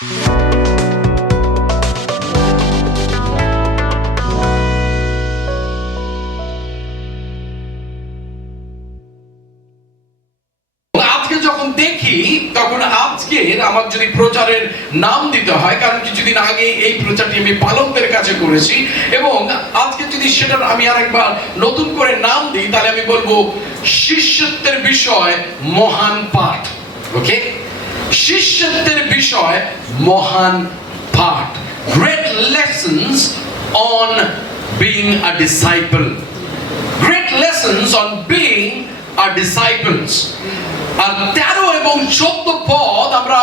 তখন আজকের আমার যদি প্রচারের নাম দিতে হয়, কারণ কিছুদিন আগে এই প্রচারটি আমি পালকদের কাছে করেছি, এবং আজকে যদি সেটার আমি আরেকবার নতুন করে নাম দিই, তাহলে আমি বলবো শিষ্যত্বের বিষয় মহান পাঠ। ওকে, শিষ্যত্বের বিষয় মহান পাঠ, great lessons on being a disciple, great lessons on being a disciples. আর 13 এবং 14 পদ আমরা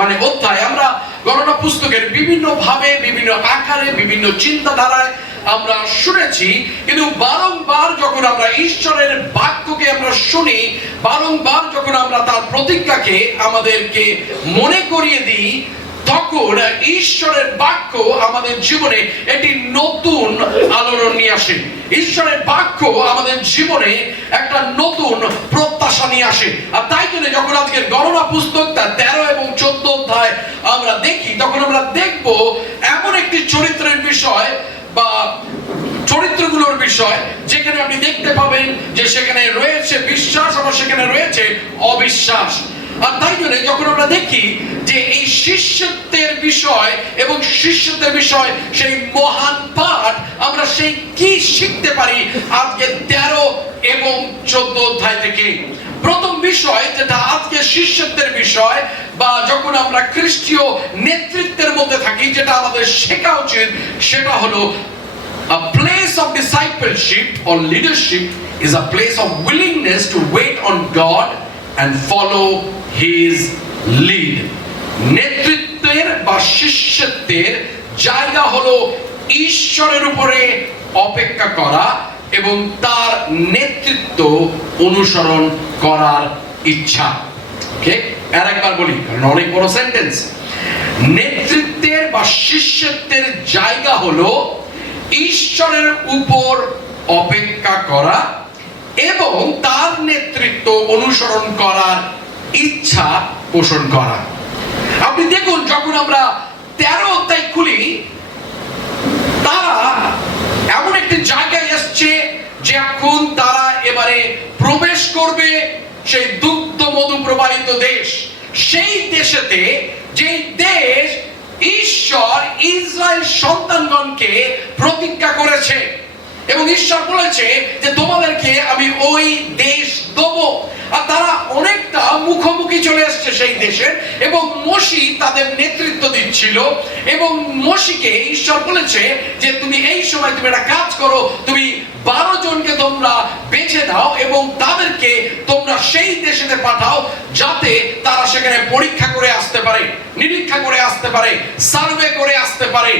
মানে অধ্যায় আমরা গণনা পুস্তকের বিভিন্ন ভাবে, বিভিন্ন আকারে, বিভিন্ন চিন্তাধারায় আমরা শুনেছি, কিন্তু বারংবার যখন আমরা ঈশ্বরের বাক্যকে আমরা শুনি, বারংবার যখন আমরা তার প্রতিজ্ঞাকে আমাদেরকে মনে করিয়ে দিই, তখন ঈশ্বরের বাক্য আমাদের জীবনে একটি নতুন আলোড়ন নিয়ে আসে। ঈশ্বরের বাক্য আমাদের জীবনে একটা নতুন প্রত্যাশা নিয়ে আসে। আর তাই জন্য যখন আজকের গণনা পুস্তকটা 13 এবং 14 অধ্যায় আমরা দেখি, তখন আমরা দেখব এমন একটি চরিত্রের বিষয় বা চরিত্রগুলোর বিষয়, যেখানে আপনি দেখতে পাবেন যে সেখানে রয়েছে বিশ্বাস, আবার সেখানে রয়েছে অবিশ্বাস। আর তাই জন্য যখন আমরা দেখি যে এই শিষ্যত্বের বিষয় এবং শিষ্যত্বের বিষয় সেই মহান পাঠ, আমরা সেই কি শিখতে পারি আজকে 13 এবং 14 অধ্যায় থেকে। প্রথম বিষয় যেটা আজকে শিষ্যত্বের বিষয়, বা যখন আমরা খ্রিস্টীয় নেতৃত্বের মধ্যে থাকি, যেটা আমাদের শেখা উচিত, সেটা হলো a place of discipleship or leadership is a place of willingness to wait on God and follow his lead. নেতৃত্বের বা শিষ্যত্বের জায়গা হলো ঈশ্বরের উপরে অপেক্ষা করা এবং তার নেতৃত্ব অনুসরণ করার ইচ্ছা। ওকে, আরেকবার বলি, কারণ অনেক বড় সেন্টেন্স। নেতৃত্বের বা শিষ্যত্বের জায়গা হলো ঈশ্বরের উপর অপেক্ষা করা এবং তার নেতৃত্ব অনুসরণ করার ইচ্ছা পোষণ করা। আপনি দেখুন, যখন আমরা 13 অধ্যায় খুলি, তারা এমন একটি জায়গায় এসছে যে এখন তারা এবারে প্রবেশ করবে সেই দুগ্ধ মধু প্রবাহিত দেশ, সেই দেশেতে যে দেশ ঈশ্বর ইসরায়েল সন্তানগণকে প্রতিজ্ঞা করেছে, এবং ঈশ্বর বলেছে যে তোমাদেরকে আমি ওই দেশ দেব। আর তারা অনেকটা মুখোমুখি চলে এসছে সেই দেশের, এবং মোশি তাদের নেতৃত্ব দিচ্ছিল, এবং মোশিকে ঈশ্বর বলেছে যে তুমি এই সময় তুমি একটা কাজ করো, তুমি 12 জনকে তোমরা বেছে নাও এবং তাদেরকে তোমরা সেই দেশেতে পাঠাও, যাতে তারা সেখানে পরীক্ষা করে আসতে পারে, নিরীক্ষা করে আসতে পারে, সার্ভে করে আসতে পারে।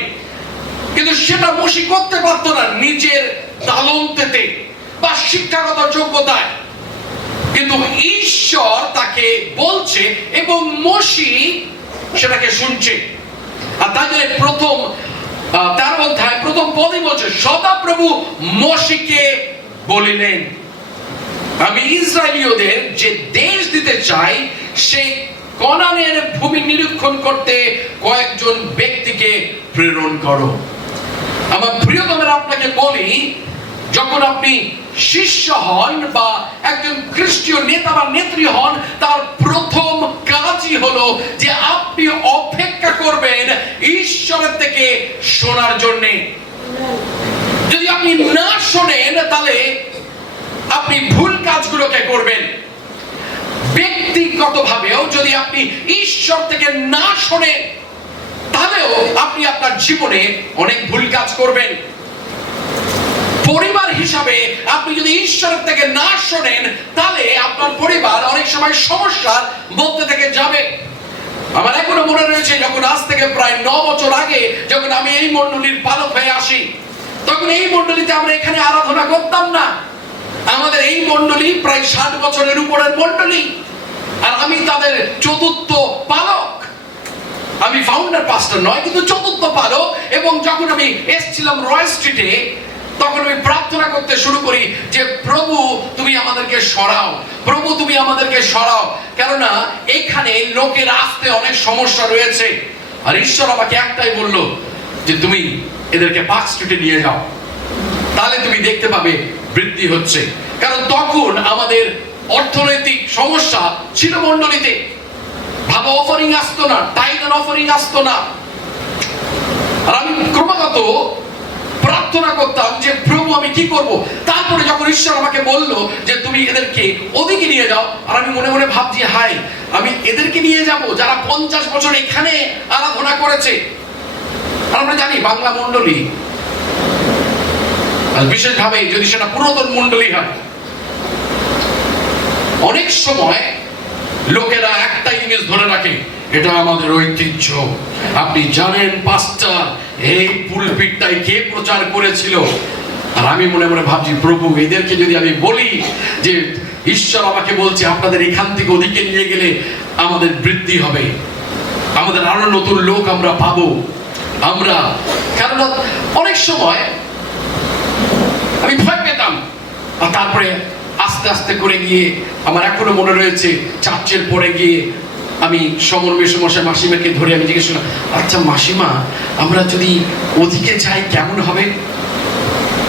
কিন্তু সেটা মোশি করতে পারতো না নিজের তালন্তেতে বা শিক্ষাগত যোগ্যতায়, কিন্তু ঈশ্বর তাকে বলছে এবং মোশি সেটাকে শুনছে। আর তাই জন্য প্রথম 13 অধ্যায় প্রথম পদই বলছে, সদাপ্রভু মোশিকে বলিলেন, আমি ইসরায়েলীয়দের যে দেশ দিতে চাই, সেই কনানের ভূমি নিরীক্ষণ করতে কয়েকজন ব্যক্তিকে প্রেরণ করো। আমার প্রিয়তমের আপনাকে বলি, যখন আপনি শিষ্য হন বা একজন খ্রিস্টীয় নেতা বা নেত্রী হন, তার প্রথম কাজই হলো যে আপনি অপেক্ষা করবেন ঈশ্বরের থেকে শোনার জন্য। যদি আপনি না শোনেন, তাহলে আপনি ভুল কাজগুলোকে করবেন। ব্যক্তিগতভাবেও যদি আপনি ঈশ্বর থেকে না শোনেন, তাহলেও আপনি আপনার জীবনে অনেক ভুল কাজ করবেন। পরিবার হিসাবে আপনি যদি ঈশ্বরের থেকে না শোনেন, তাহলে আপনার পরিবার অনেক সময় সমস্যার মধ্যে থেকে যাবে। আমার এখনো মনে রয়েছে, যখন আজ থেকে প্রায় 9 বছর আগে যখন আমি এই মণ্ডলীর পালক হয়ে আসি, তখন এই মণ্ডলীতে আমরা এখানে আরাধনা করতাম না। আমাদের এই মণ্ডলী প্রায় 60 বছরের উপরের মণ্ডলী, আর আমি তাদের চতুর্থ পালক। আমি ফাউন্ডার পাস্টর নয়, কিন্তু চতুর্থ পালক। এবং যখন আমি এসেছিলাম রয় স্ট্রিটে, তখন আমি প্রার্থনা করতে শুরু করি যে প্রভু তুমি আমাদেরকে সরাও, প্রভু তুমি আমাদেরকে সরাও, কেননা এখানে লোকের আসতে অনেক সমস্যা রয়েছে। আর ঈশ্বর আমাকে একটাই বলল যে তুমি এদেরকে পার্ক স্ট্রিটে নিয়ে যাও, তাহলে তুমি দেখতে পাবে বৃদ্ধি হচ্ছে। কারণ তখন আমাদের অর্থনৈতিক সমস্যা ছিল মণ্ডলীতে, ভালো অফারিং আসতো না, টাইটাল অফারিং আসতো না। আর আমি ক্রমাগত প্রার্থনা করতাম যে প্রভু আমি কি করব। তারপরে যখন ঈশ্বর আমাকে বলল যে তুমি এদেরকে ওদিকে নিয়ে যাও, আর আমি মনে মনে ভাবছি হাই, আমি এদেরকে নিয়ে যাব যারা 50 বছর এখানে আরাধনা করেছে। আর আমরা জানি বাংলা মণ্ডলী, বিশেষভাবে যদি সেটা পুরাতন মণ্ডলী হয়, অনেক সময় লোকেরা একটা জিনিস ধরে রাখে, এটা আমাদের ঐতিহ্য। আপনি জানেন পাস্টার এই পুলপিটটাই কে প্রচার করেছিল। আর আমি মনে মনে ভাবছি প্রভু এদেরকে যদি আমি বলি যে ঈশ্বর আমাকে বলছে আপনাদের এখান থেকে ওদিকে নিয়ে গেলে আমাদের বৃদ্ধি হবে, আমাদের আরো নতুন লোক আমরা পাবো। আমরা কেননা অনেক সময় আমি ভয় পেতাম। আর তারপরে আস্তে আস্তে করে গিয়ে আমার এখনো মনে রয়েছে চার্চের পরে গিয়ে আমি সমর মেসমশাই মাসিমাকে ধরে আমি জিজ্ঞেস করলাম, আচ্ছা মাসিমা আমরা যদি ওদিকে যাই কেমন হবে?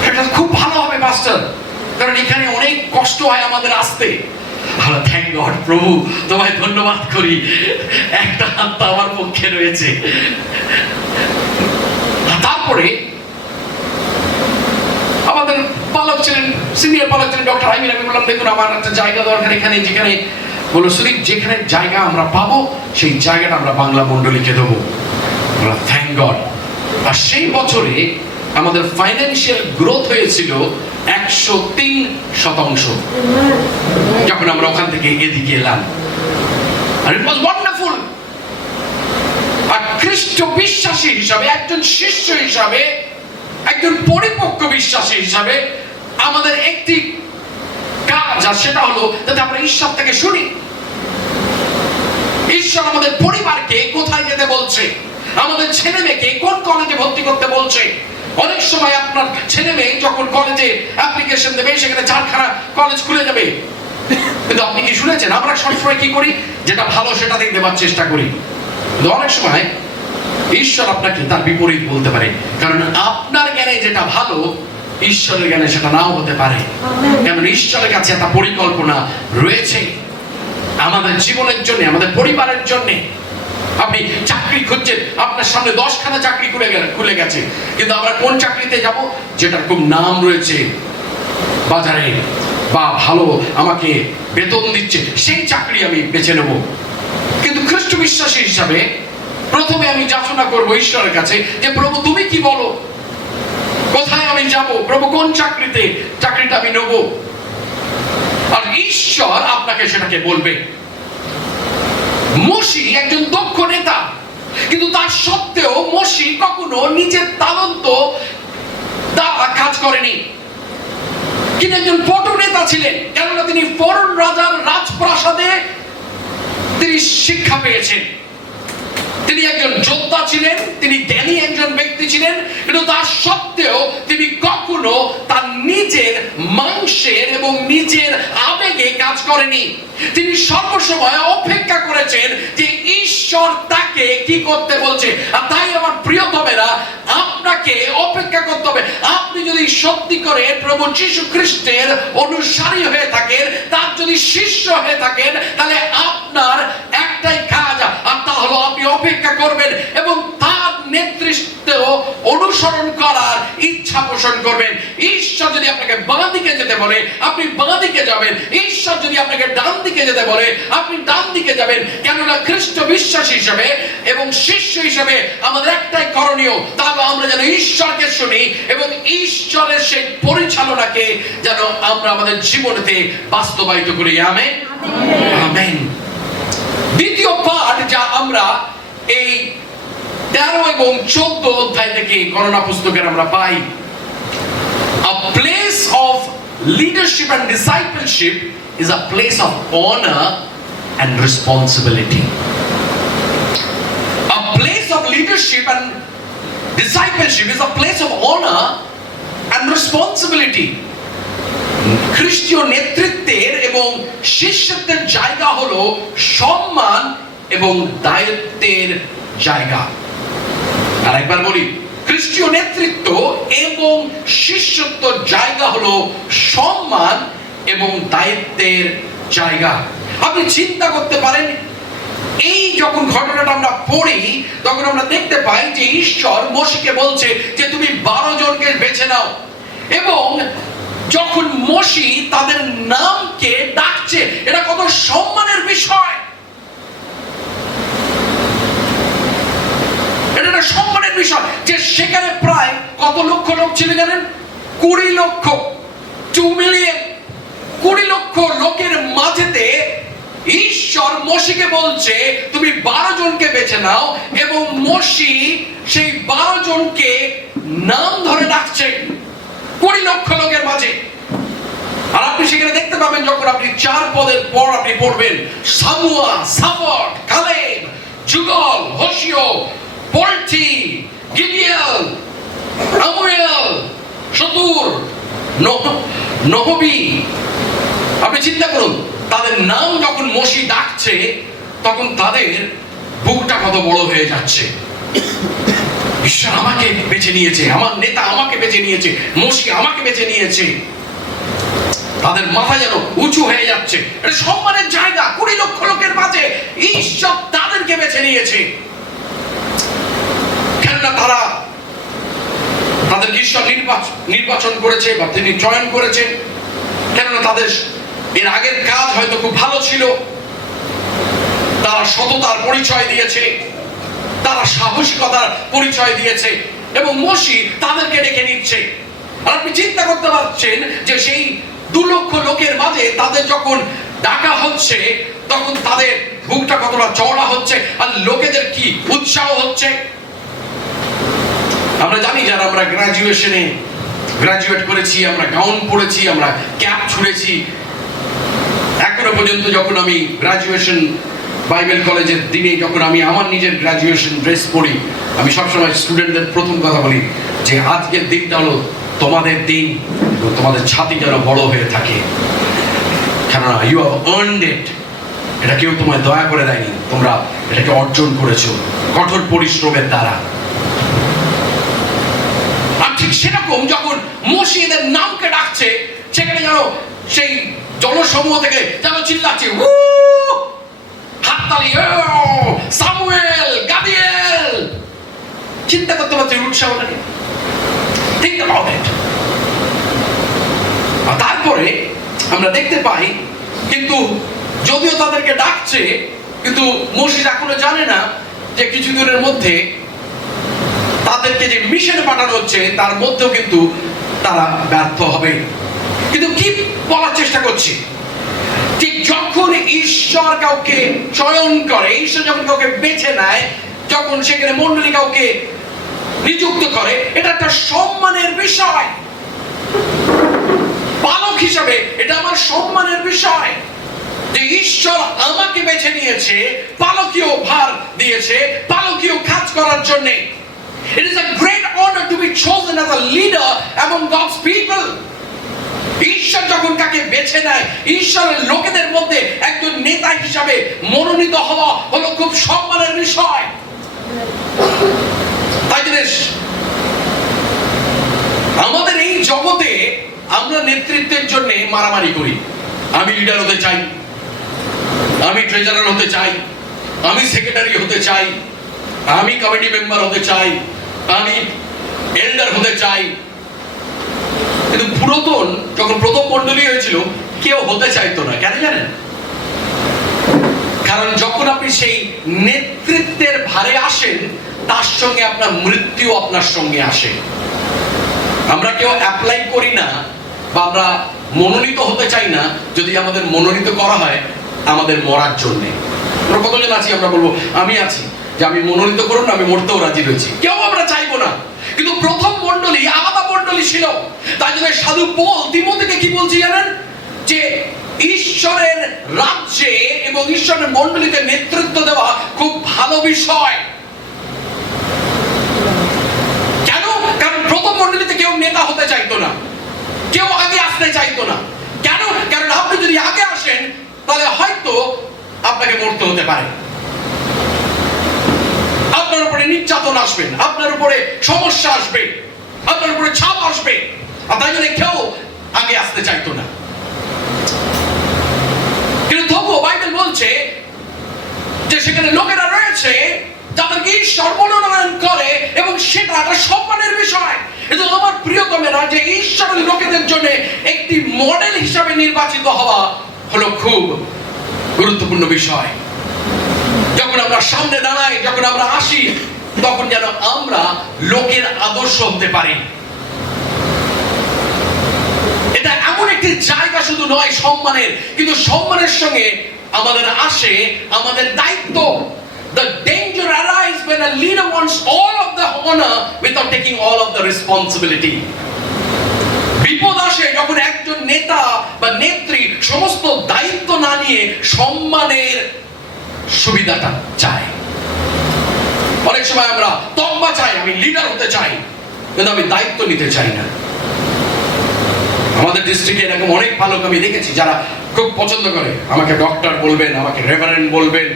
এটা খুব ভালো হবে পাস্টার, কারণ এখানে অনেক কষ্ট হয় আমাদের আসতে। থ্যাংক গড, প্রভু তোমায় ধন্যবাদ করি, একটা হাত তো আমার পক্ষে রয়েছে। তারপরে আমাদের পালক ছিলেন, সিনিয়র পালক ছিলেন ডক্টর আইমিন। আমি বললাম দেখুন আমার একটা জায়গা দরকার এখানে, যেখানে বলো সুদীপ যেখানে জায়গা আমরা পাবো সেই জায়গাটা আমরা বাংলা মণ্ডলীকে দেবো। Thank god. আর সেই বছরে আমাদের ফাইন্যান্সিয়াল গ্রোথ হয়েছিল 103% যখন আমরা ওখান থেকে এদিকে এলাম। আর ইট ওয়াজ ওয়ান্ডারফুল। আর খ্রিস্ট বিশ্বাসী হিসাবে, একজন শিষ্য হিসাবে, একজন পরিপক্ক বিশ্বাসী হিসাবে আমাদের একটি কাজ, আর সেটা হলো যাতে আমরা ঈশ্বর থেকে শুনি ঈশ্বর আমাদের পরিবারকে কোথায় যেতে বলছে, আমাদের ছেলে মেয়েকে কোন কলেজে ভর্তি করতে বলছে। অনেক সময় আপনার ছেলে মেয়ে যখন কলেজে অ্যাপ্লিকেশন দেবে সেখানে 4খানা কলেজ খুলে যাবে, কিন্তু আপনি কি শুনেছেন আমরা সবসময় কি করি, যেটা ভালো সেটাতেই দেওয়ার চেষ্টা করি। কিন্তু অনেক সময় ঈশ্বর আপনাকে তার বিপরীত বলতে পারে, কারণ আপনার জ্ঞানে যেটা ভালো ঈশ্বরের জ্ঞানে সেটা নাও হতে পারে। কারণ ঈশ্বরের কাছে একটা পরিকল্পনা রয়েছে আমাদের জীবনের জন্য, আমাদের পরিবারের জন্য। আপনি চাকরি খুঁজছেন, আপনার সামনে 10খানা চাকরি খুলে গেছে, কিন্তু আমরা কোন চাকরিতে যাব যেটার খুব নাম রয়েছে বাজারে বা ভালো আমাকে বেতন দিচ্ছে, সেই চাকরি আমি বেছে নেব। কিন্তু খ্রিস্ট বিশ্বাসী হিসাবে প্রথমে আমি যাচনা করব ঈশ্বরের কাছে যে প্রভু তুমি কি বলো, কোথায় আমি যাব, প্রভু কোন চাকরিটা আমি নেব। আর ঈশ্বর আপনাকে সেটাকে বলবে। মসি একজন দক্ষ নেতা, কিন্তু তার সত্ত্বেও মসি কখনো নিজের তালন্ত দ্বারা কাজ করেনি। তিনি একজন পটু নেতা ছিলেন, কেননা তিনি ফরন রাজার রাজপ্রাসাদে তিনি শিক্ষা পেয়েছেন। তিনি একজন যোদ্ধা ছিলেন, তিনি জ্ঞানী একজন ব্যক্তি ছিলেন, কিন্তু তার সত্ত্বেও তিনি কখনো তার নিজের মাংসের এবং নিজের আবেগে কাজ করেনি। তিনি সর্বসময় অপেক্ষা করেছেন যে ঈশ্বর তাকে কি করতে বলছে। আর তাই আমার প্রিয়তমেরা, আপনাকে অপেক্ষা করতে হবে। আপনি যদি সত্যি করে প্রভু যীশু খ্রিস্টের অনুসারী হয়ে থাকেন, তার যদি শিষ্য হয়ে থাকেন, তাহলে আপনার একটাই কাজ, আর তা হলো আপনি অপেক্ষা করবেন এবং তার নেতৃত্ব অনুসরণ করার ইচ্ছা পোষণ করবেন। ঈশ্বর যদি আপনাকে বাঁ দিকে যেতে বলে আপনি বাঁ দিকে যাবেন, ঈশ্বর যদি আপনাকে ডান দিকে যেতে বলে আপনি ডান দিকে যাবেন। কেননা খ্রিস্ট বিশ্বাসী হিসেবে এবং শিষ্য হিসেবে আমাদের একটাই করণীয়, তা হলো আমরা যেন ঈশ্বরকে শুনি এবং ঈশ্বরের সেই পরিচালনাকে যেন আমরা আমাদের জীবনেতে বাস্তবায়িত করি। Amen, amen. দ্বিতীয় পাঠ যা আমরা এই 13 এবং 14 অধ্যায় থেকে গণনা পুস্তকের আমরা পাই, a place of leadership and discipleship is a place of honor and responsibility. A place of leadership and discipleship is a place of honor and responsibility. খ্রিস্টীয় নেতৃত্বের এবং শিষ্যত্বের জায়গা হলো সম্মান এবং দায়িত্বের জায়গা। আর একবার বলি, খ্রিস্টীয় নেতৃত্ব এবং শিষ্যত্ব জায়গা হলো সম্মান এবং দায়িত্বের জায়গা। আপনি চিন্তা করতে পারেন, এই যখন ঘটনাটা আমরা পড়ি তখন আমরা দেখতে পাই যে ঈশ্বর মোশেকে বলছে যে তুমি 12 জনকে বেছে নাও, এবং যখন মোশে তাদের নামকে ডাকছে, এটা কত সম্মানের বিষয়। এটা একটা সম্মানের বিষয় যে সেখানে প্রায় কত লক্ষ লোক ছিল জানেন? 20 লক্ষ, 2 মিলিয়ন। 20 লক্ষ লোকের মাঝেতে ঈশ্বর মোশেকে বলছে তুমি 12 জনকে বেছে নাও, এবং মোশে সেই 12 জনকে নাম ধরে ডাকছে 20 লক্ষ লোকের মাঝে। আর আপনি সেখানে দেখতে পাবেন, যখন আপনি 4 পদের পর আপনি পড়বেন, সামুয়া, সাফট, কালেব, যুগল, হোশিও, পলটি, গিদিয়ন, আমুয়েল, শতুর, নহবি। আপনি চিন্তা করুন, তাদের নাম যখন মোশে ডাকছে তখন তাদের বুকটা কত বড় হয়ে যাচ্ছে। ঈশ্বর আমাকে বেছে নিয়েছে, আমার নেতা আমাকে বেছে নিয়েছে, মোশে আমাকে বেছে নিয়েছে। তাদের মাথা যেন উঁচু হয়ে যাচ্ছে। এটা সম্মানের জায়গা। 20 লক্ষ লোকের মাঝে ঈশ্বর তাদেরকে বেছে নিয়েছে। কেননা তাদেরকে ঈশ্বর নির্বাচন করেছে বা তিনি চয়ন করেছেন। কেননা তাদের এর আগের কাজ হয়তো খুব ভালো ছিল, তারা সততার পরিচয় দিয়েছে, তারা সাহসিকতার পরিচয় দিয়েছে, এবং মোশে তাদেরকে ডেকে নিচ্ছে। আর আপনি চিন্তা করতে পারছেন যে সেই 2 লক্ষ লোকের মাঝে তাদের যখন ডাকা হচ্ছে তখন তাদের বুকটা কতটা চওড়া হচ্ছে, আর লোকেদের কি উৎসাহ হচ্ছে। আমরা জানি, যারা আমরা গ্রাজুয়েট করেছি, আমরা গাউন পরেছি, আমরা ক্যাপ ছুঁড়েছি, এখনো পর্যন্ত যখন আমি গ্রাজুয়েশন বাইবেল কলেজের দিনে যখন আমি আমার নিজের গ্রাজুয়েশন ড্রেস পরি, আমি সবসময় স্টুডেন্টদের প্রথম কথা বলি যে আজকের দিনটা হলো তোমাদের দিন, এবং তোমাদের ছাতি যেন বড় হয়ে থাকে, কেননা ইউ হ্যাভ আর্নড ইট। এটা কেউ তোমায় দয়া করে দেয়নি, তোমরা এটাকে অর্জন করেছো কঠোর পরিশ্রমের দ্বারা। আর ঠিক সেরকম যখন মোশে এদের নামকে ডাকছে, সেখানে যেন সেই জনসমূহ থেকে যেন চিল্লাচ্ছে, হাততালি, সামুয়েল, গাদিয়েল। চিন্তা করতে পারছি উৎসাহটা নিয়ে। Think about it. আর তারপরে আমরা দেখতে পাই, কিন্তু যদিও তাদেরকে ডাকছে, কিন্তু মোশে এখনো জানে না যে কিছুদিনের মধ্যে তাদেরকে যে মিশনে পাঠানো হচ্ছে তার মধ্যেও কিন্তু তারা ব্যর্থ হবে। কিন্তু কি বলার চেষ্টা করছি, ঠিক যখন ঈশ্বর কাউকে চয়ন করে, ঈশ্বর যখন কাউকে বেছে নেয়, যখন সেখানে মণ্ডলী কাউকে নিযুক্ত করে, এটা একটা সম্মানের বিষয়। পালক হিসাবে এটা আমার সম্মানের বিষয় যে ঈশ্বর আমাকে বেছে নিয়েছে, পালকীয় ভার দিয়েছে, পালকীয় কাজ করার জন্য। It is a great honor to be chosen as a leader among God's people. ঈশ্বর যখন কাকে বেছে নেয়, ঈশ্বরের লোকেদের মধ্যে একজন নেতা হিসাবে মনোনীত হওয়া হলো খুব সম্মানের বিষয়। তাই আমাদের এই জগতে আমরা নেতৃত্বের জন্য মারামারি করি। আমি লিডার হতে চাই, আমি ট্রেজারার হতে চাই, আমি সেক্রেটারি হতে চাই, আমি কমিটি মেম্বার হতে চাই, আমি এল্ডার হতে চাই। কিন্তু পুরাতন যখন প্রথম মণ্ডলী হয়েছিল কেউ হতে চাইতো না। কেন জানেন? কারণ যখন আপনি সেই নেতৃত্বের ভারে আসেন, তার সঙ্গে আপনার মৃত্যু আপনার সঙ্গে আসে। আমরা কেউ অ্যাপ্লাই করি না বা আমরা মনোনীত হতে চাই না যদি আমাদের মনোনীত করা হয় আমাদের মরার জন্যে। আমরা কতজন আছি আমরা বলবো আমি আছি, যে আমি মনোনীত করুন, আমি মরতেও রাজি রয়েছি। কেউ আমরা চাইবো না। কিন্তু প্রথম মণ্ডলী আলাদা মণ্ডলী ছিল। তাই জন্য সাধু পৌল তিমোথীকে কি বলছি জানেন? যে ঈশ্বরের রাজ্যে এবং ঈশ্বরের মণ্ডলীতে নেতৃত্ব দেওয়া খুব ভালো বিষয়। কেন? কারণ প্রথম মণ্ডলীতে কেউ নেতা হতে চাইতো না, কেউ আগে আসতে চাইতো না। কেন? কারণ আপনি যদি আগে আসেন তাহলে হয়তো আপনাকে মরতে হতে পারে, আপনার উপরে নির্যাতন আসবে, আপনার উপরে সমস্যা আসবে, আপনার উপরে ছাপ আসবে, আর তাই জন্য কেউ আগে আসতে চাইতো না। কিন্তু তবুও বাইবেল বলছে যে সেখানে লোকেরা রয়েছে যাদেরকে ঈশ্বর মনোনয়ন করে এবং সেটা একটা সম্মানের বিষয়। কিন্তু আমার প্রিয়তমেরা, যে ঈশ্বরের লোকেদের জন্য একটি মডেল হিসাবে নির্বাচিত হওয়া হলো খুব গুরুত্বপূর্ণ বিষয়। যখন আমরা সামনে দাঁড়াই, যখন আমরা আসি, তখন যেন আমরা লোকের আদর্শ হতে পারি। এটা এমন একটি জায়গা শুধু নয় সম্মানের, কিন্তু সম্মানের সঙ্গে আমাদের আসে আমাদের দায়িত্ব। The danger arises when a leader wants all of the honor without taking all of the responsibility. বিপদ আসে যখন একজন নেতা বা নেত্রী সমস্ত দায়িত্ব না নিয়ে সম্মানের সুবিধাটা চায়। অনেক সময় আমরা তকমা চাই, আমি লিডার হতে চাই, কিন্তু আমি দায়িত্ব নিতে চাই না। আমাদের ডিস্ট্রিক্টে এরকম অনেক ভালো আমি দেখেছি যারা খুব পছন্দ করে আমাকে ডক্টর বলবেন, আমাকে রেভারেন্ড বলবেন,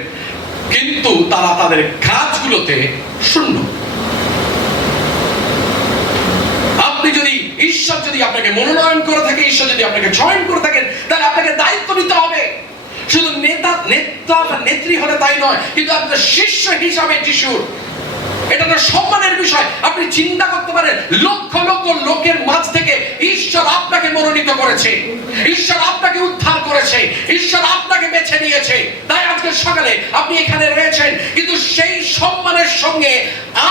কিন্তু তারা তাদের কাজগুলোতে শূন্য। আপনি যদি ঈশ্বর যদি আপনাকে মনোনয়ন করে থাকে, ঈশ্বর যদি আপনাকে জয়েন করে থাকেন, তাহলে আপনাকে দায়িত্ব নিতে হবে। শুধু নেতা বা নেত্রী হলে তাই নয়, কিন্তু আপনার শিষ্য হিসাবে যিশুর, এটা একটা সম্মানের বিষয়। আপনি চিন্তা করতে পারেন, লক্ষ লক্ষ লোকের মাঝ থেকে ঈশ্বর আপনাকে মনোনীত করেছে, ঈশ্বর আপনাকে উদ্ধার করেছে, ঈশ্বর আপনাকে বেছে নিয়েছে, তাই আজকে সকালে আপনি এখানে রয়েছেন। কিন্তু সেই সম্মানের সঙ্গে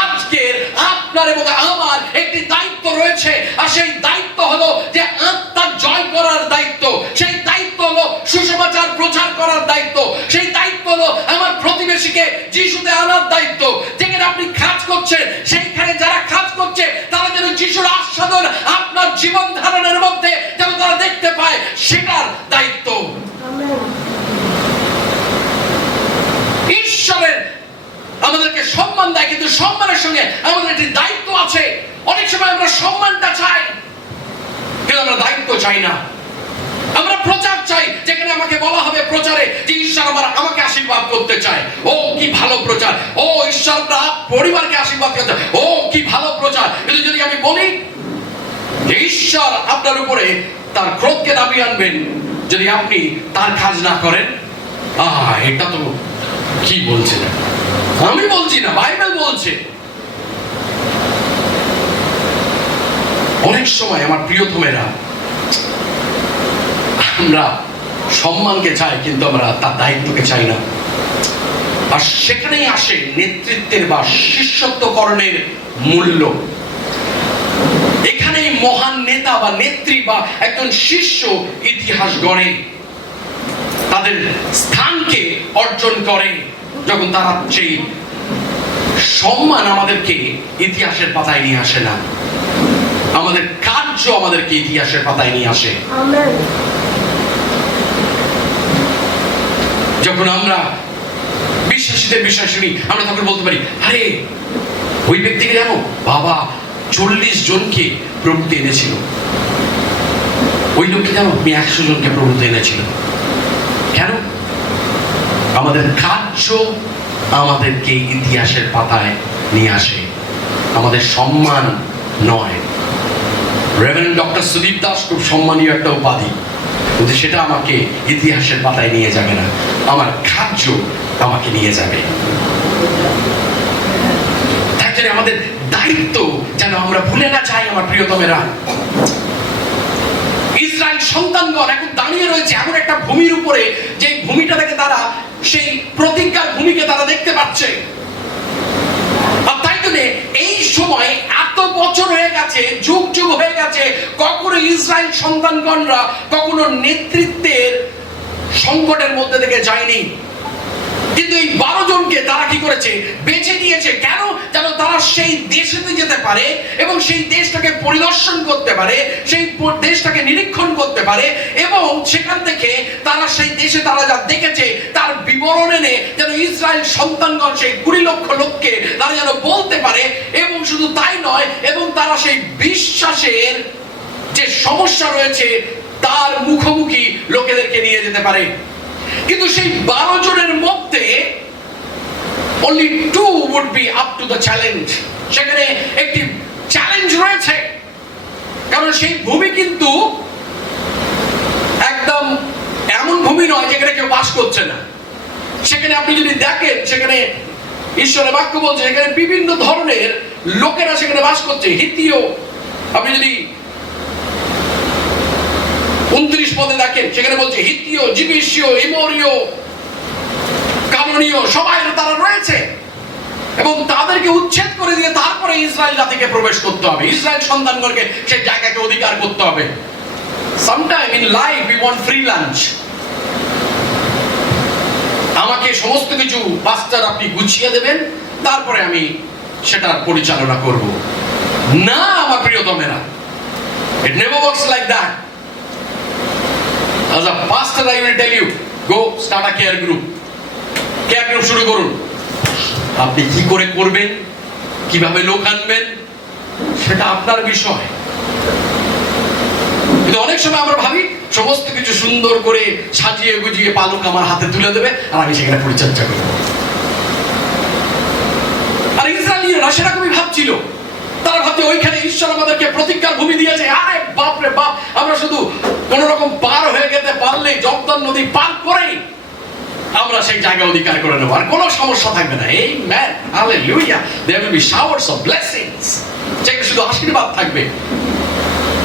আজকের আপনার এবং আমার একটি দায়িত্ব রয়েছে, আর সেই দায়িত্ব হলো যে আত্মা জয় করার দায়িত্ব, সেই দায়িত্ব হলো সুসমাচার প্রচার করার দায়িত্ব, সেই দায়িত্ব হলো আমার প্রতিবেশীকে যিশুতে আনার দায়িত্ব। যেখানে আপনি কাজ করছেন, সেইখানে যারা কাজ করছে তারা যেন যিশুর আস্বাদন আপনার জীবন ধারণের মধ্যে যেন তারা দেখতে পায়, সেটার দায়িত্ব। ঈশ্বরের আমাদেরকে সম্মান দেয়, কিন্তু সম্মানের সঙ্গে আমাদের একটি দায়িত্ব আছে। অনেক সময় আমরা সম্মানটা চাই, কিন্তু আমরা দায়িত্ব চাই না। আমরা প্রচার চাই, যেখানে আমাকে বলা হবে প্রচারে যে ঈশ্বর আমাকে আশীর্বাদ করতে চায়। ও কি ভালো প্রচার! ও ঈশ্বর পরিবারকে আশীর্বাদ করতে চায়। ও কি ভালো প্রচার! কিন্তু যদি আমি বলি যে ঈশ্বর আপনার উপরে তার ক্রোধকে দাবি আনবেন যদি আপনি তার কাজ না করেন, এটা তো কি বলছেন? আমি বলছি না, বাইবেল বলছে। অনেক সময় আমার প্রিয়তমেরা, আমরা সম্মানকে চাই, কিন্তু আমরা তার দায়িত্বকে চাই না। আর সেখানেই আসে নেতৃত্বের বা শিষ্যত্বকরণের মূল্য। এখানেই মহান নেতা বা নেত্রী বা একজন শিষ্য ইতিহাস গড়ে, তাদের স্থানকে অর্জন করে, যখন তারা সেই সম্মান আমাদেরকে ইতিহাসের পাতায় নিয়ে আসে না, আমাদের কার্য আমাদেরকে ইতিহাসের পাতায় নিয়ে আসে। যখন আমরা বিশ্বাসীদের বিষয় শুনি, আমরা তখন বলতে পারি, আরে ওই ব্যক্তিকে জানো, বাবা 40 জনকে প্রভুতে এনেছিল, ওই লোককে জানো 100 জনকে প্রভুতে এনেছিল। কেন? আমাদের কার্য আমাদেরকে ইতিহাসের পাতায় নিয়ে আসে, আমাদের সম্মান নয়। রেভারেন্ড ডক্টর সুদীপ দাস খুব সম্মানীয় একটা উপাধি, কিন্তু সেটা আমাকে ইতিহাসের পাতায় নিয়ে যাবে না, আমার কার্য আমাকে নিয়ে যাবে। তাই জন্য আমাদের দায়িত্ব যেন আমরা ভুলে না যাই। আমার প্রিয়তমেরা, ইসরায়েল সন্তানগণ এখন দাঁড়িয়ে রয়েছে এমন একটা ভূমির উপরে, যে ভূমিটা থেকে তারা সেই প্রতিজ্ঞার ভূমিকে তারা দেখতে পাচ্ছে। আর তাই জন্য এই সময় এত বছর হয়ে গেছে, যুগ যুগ হয়ে গেছে, কখনো ইসরায়েল সন্তানগণরা কখনো নেতৃত্বের সংকটের মধ্যে থেকে যায়নি। কিন্তু এই 12 জনকে তারা কি করেছে? বেছে নিয়েছে। কেন? যেন তারা সেই দেশেতে যেতে পারে এবং সেই দেশটাকে পরিদর্শন করতে পারে, সেই দেশটাকে নিরীক্ষণ করতে পারে এবং সেখান থেকে তারা সেই দেশে তারা যা দেখেছে তার বিবরণ এনে যেন ইসরায়েল সন্তানগণ সেই 20 লক্ষ লোককে তারা যেন বলতে পারে। এবং শুধু তাই নয়, এবং তারা সেই বিশ্বাসের যে সমস্যা রয়েছে তার মুখোমুখি লোকেদেরকে নিয়ে যেতে পারে। কিন্তু সেই 12 জনের মধ্যে only 2 would be up to the challenge। সেখানে একটি চ্যালেঞ্জ রয়েছে, কারণ সেই ভূমি কিন্তু একদম এমন ভূমি নয় যেখানে কেউ বাস করছে না। সেখানে আপনি যদি দেখেন, সেখানে ঈশ্বরের বাক্য বলছে এখানে বিভিন্ন ধরনের লোকেরা সেখানে বাস করছে। হিত্তীয়, আপনি যদি 29 পদে দেখেন, সেখানে বলছে হিত্তীয়, জিবিসীয়, এমোরীয়, কানানীয় সবাই তারা রয়েছে এবং তাদেরকে উচ্ছেদ করে দিয়ে তারপরে ইসরায়েল জাতিকে প্রবেশ করতে হবে, ইসরায়েল সন্তানগণকে সেই জায়গাকে অধিকার করতে হবে। Sometime in life we want free lunch। আমাকে সমস্ত কিছু পাস্টার আপনি গুছিয়ে দেবেন, তারপরে আমি সেটার পরিচালনা করব। না আমার প্রিয়তমেরা, it never works like that। As a pastor I will tell you, go start a care group। Care group শুরু করুন। আপনি কি করে করবেন, কিভাবে লোক আনবেন, সেটা আপনার বিষয়। কিন্তু অনেক সময় আমরা ভাবি সমস্ত কিছু সুন্দর করে সাজিয়ে গুজিয়ে পালক আমার হাতে তুলে দেবে আর আমি সেখানে পরিচর্যা করব। আর ইসরায়েলিরা সেরকমই ভাবছিল। তারা ভাবছে ওইখানে ঈশ্বর আমাদেরকে প্রতিজ্ঞার ভূমি দিয়েছে, আরে বাপ রে বাপ, আমরা শুধু কোন রকম পার হয়ে যেতে পারলেই, জর্দান নদী পার করেই আমরা সেই জায়গা অধিকার করে নেব, আর কোনো সমস্যা থাকবে না। Amen, hallelujah. There will be showers of blessings, যেখানে শুধু আশীর্বাদ থাকবে।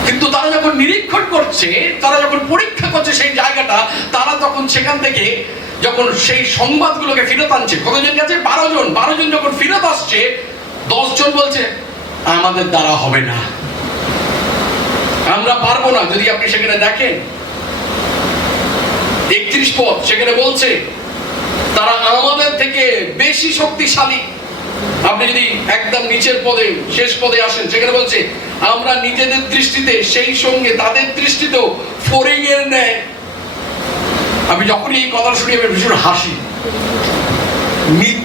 কিন্তু তারা যখন নিরীক্ষণ করছে, তারা যখন পরীক্ষা করছে সেই জায়গাটা, তারা তখন সেখান থেকে যখন সেই সংবাদগুলোকে ফেরত আনছে, কতজন গেছে? 12 জন। 12 জন যখন ফেরত আসছে, 10 জন বলছে আমাদের দ্বারা হবে না, আমরা পারবো না। যদি আপনি সেখানে দেখেন 31 পদ, সেখানে বলছে তারা আমাদের থেকে বেশি শক্তিশালী। আপনি যদি একদম নিচের পদে, শেষ পদে আসেন, সেখানে বলছে আমরা নিজেদের দৃষ্টিতে সেই সঙ্গে তাদের দৃষ্টিতেও ফড়িং এর ন্যায়। আমি যখনই এই কথা শুনি আমি ভীষণ হাসি।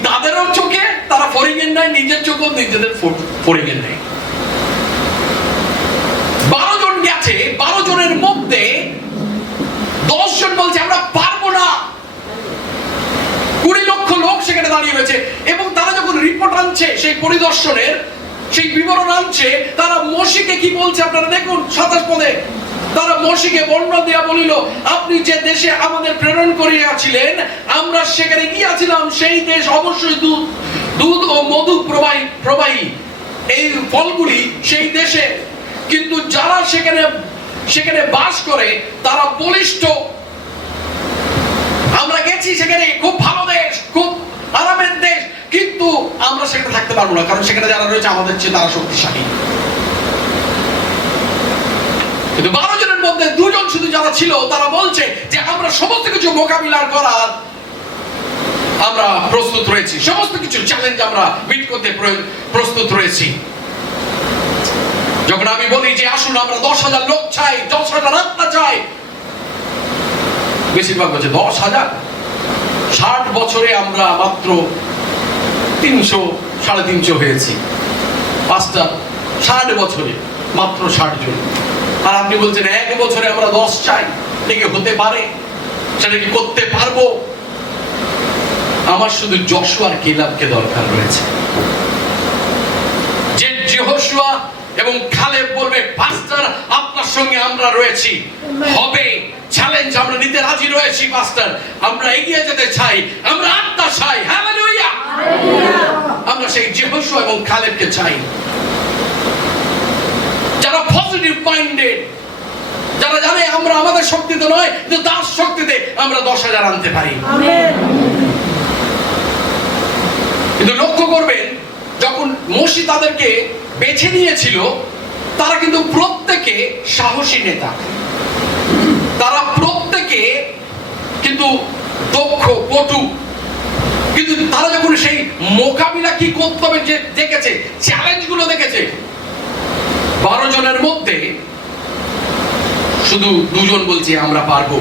তাদেরও চোখে তারা ফড়িং এর ন্যায়, নিজের চোখেও নিজেদের ফড়িং এর ন্যায়। 12 জন গেছে, 12 জনের মধ্যে 10 জন বলছে আমরা পারবো না। 20 লক্ষ লোক সেখানে দাঁড়িয়ে রয়েছে এবং তারা যখন রিপোর্ট আনছে সেই পরিদর্শনের, সেই বিবরণ আনছে, তারা মোশিকে কি বলছে আপনারা দেখুন 27 পদে। তারা মোশিকে বর্ণনা দেয়া বলিল, আপনি যে দেশে আমাদের প্রেরণ করিয়াছিলেন আমরা সেখানে গিয়াছিলাম, সেই দেশ অবশ্যই দুধ ও মধু প্রবাহী, এই ফলগুলি সেই দেশে, কিন্তু যারা সেখানে বাস করে তারা বলিষ্ঠ। আমরা গেছি সেখানে, খুব ভালো দেশ, খুব আরামের দেশ, কিন্তু আমরা সেখানে থাকতে পারবো না, কারণ সেখানে যারা রয়েছে আমাদের চেয়ে তারা শক্তিশালী। কিন্তু 12 জনের মধ্যে 2 জন শুধু যারা ছিল তারা বলছে যে আমরা সমস্ত কিছু মোকাবিলা করার আমরা প্রস্তুত রয়েছি, সমস্ত কিছু চ্যালেঞ্জ আমরা মিট করতে প্রস্তুত রয়েছি। যখন আমি বলি যে আসুন আমরা 10,000 লোক চাই, 10,000 আত্মা চাই, বেশিরভাগ বলছে 10,000। 60 বছরে আমরা মাত্র 300, 350 হয়েছি। পাঁচটা 60 বছরে মাত্র 60 জন। আর আপনি বলছেন 1 বছরে আমরা 10 চাই। দেখে হতে পারে? সেটা কি করতে পারবো? আমার শুধু যশোয়া আর কেলাবকে দরকার রয়েছে। যে যহোশুয়া এবং কালেব বলবে পাস্টার আপনার সঙ্গে আমরা রয়েছি, হবে চ্যালেঞ্জ আমরা নিতে রাজি রয়েছি পাস্টার, আমরা এগিয়ে যেতে চাই, আমরা আত্মা চাই। হালেলুয়া! আমরা সেই যহোশুয়া এবং কালেবকে চাই, যারা পজিটিভ মাইন্ডেড, যারা জানে আমরা আমাদের শক্তিতে নয় কিন্তু তার শক্তিতে আমরা 10,000 আনতে পারি। কিন্তু লক্ষ্য করবেন যখন মোশি তাদেরকে বেছে নিয়েছিল, তারা কিন্তু প্রত্যেকে সাহসী নেতা, তারা প্রত্যেকে কিন্তু দক্ষ, পটু। কিন্তু তারা যখন সেই মোকাবিলা কি করতে হবে যে দেখেছে, চ্যালেঞ্জ গুলো দেখেছে, যে 12 জনের মধ্যে শুধু 2 জন বলছে আমরা পারবো।